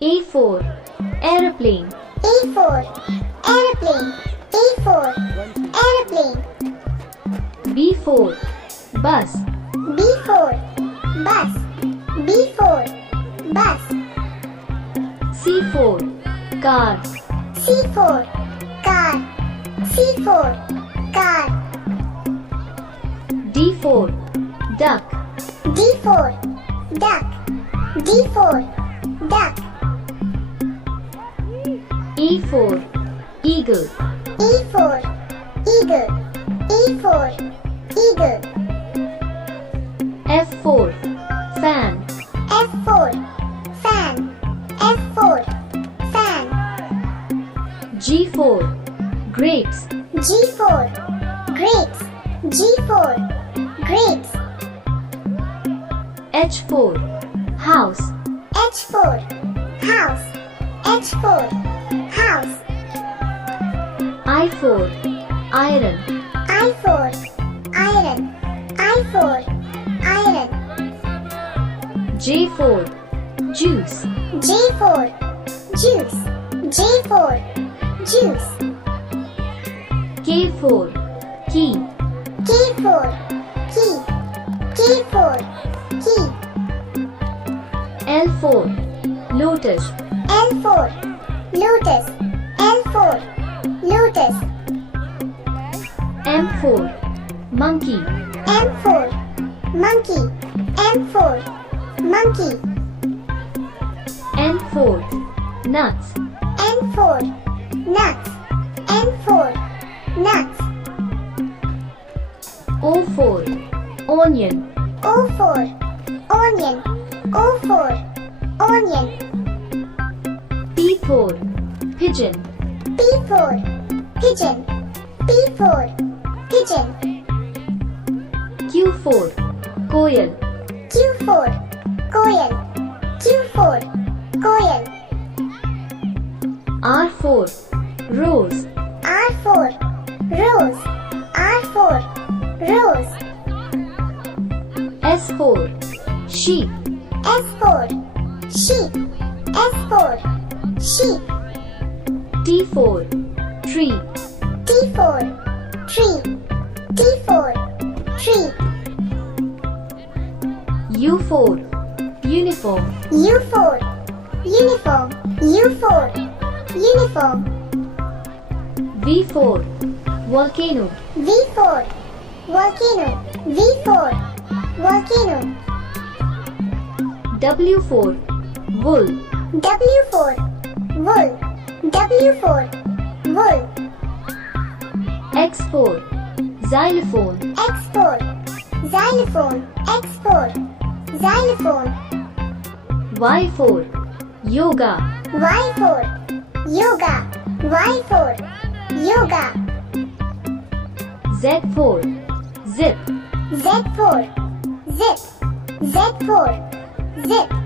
A for Aeroplane. A for Aeroplane. A for Aeroplane. B for Bus. B for Bus. B for Bus. C for Car. C for Car. C for Car. D for Duck. D for Duck. D for Duck. E for Eagle. E for Eagle. E for Eagle. F for Fan. F for Fan. F for Fan. G for Grapes. G for Grapes. G for Grapes. H for House. H for House. H for House. I for Iron. I for Iron. I for Iron. J for Juice. J for Juice. J for Juice. K for Key. K for Key. K for Key. L for Lotus. L for Lotus. L for Lotus. M for Monkey. M for Monkey. M for Monkey. N for Nuts. N for Nuts. N for Nuts. O for Onion. O for Onion. O for Onion. P for Pigeon. P for Pigeon. P for Pigeon. Q for Koyal. Q for Koyal. Q for Koyal. R for Rose. R for Rose. R for Rose. S for Sheep. S for Sheep. S for Sheep. T for Tree. T for Tree. T for Tree. U for Uniform. U for Uniform. U for Uniform. V for Volcano. V for Volcano. V for Volcano. W for Wool. W for Wool. W for Wool. X for Xylophone. X for Xylophone. X for Xylophone. Y for Yoga. Y for Yoga. Y for Yoga. Z for Zip. Z for Zip. Z for Zip.